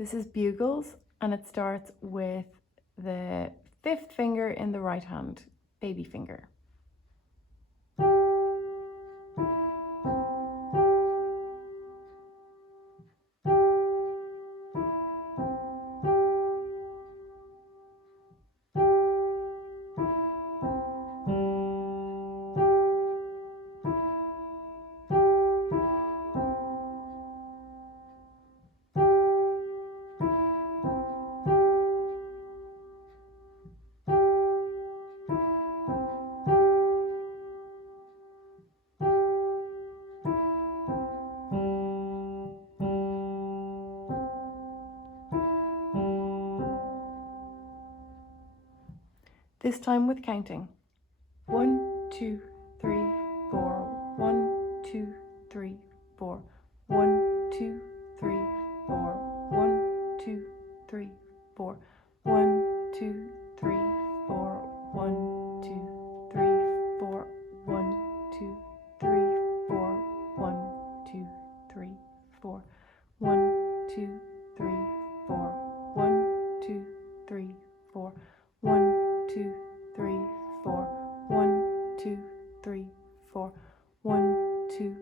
This is Bugles, and it starts with the fifth finger in the right hand, baby finger. This time with counting. 1, 2, 3, 4. 1, 2, 3, 4. 1, 2, 3, 4. 1, 2, 3, 4. 1, 2, 3, 4. 1, 2, 3, 4. 1, 2, 3, 4. 1, 2, 3, 4. 1, 2, 3, 4. 1, 2, 3, 4. 1, 2, 3, 4. 1, 2, 3, 4. 1, 2,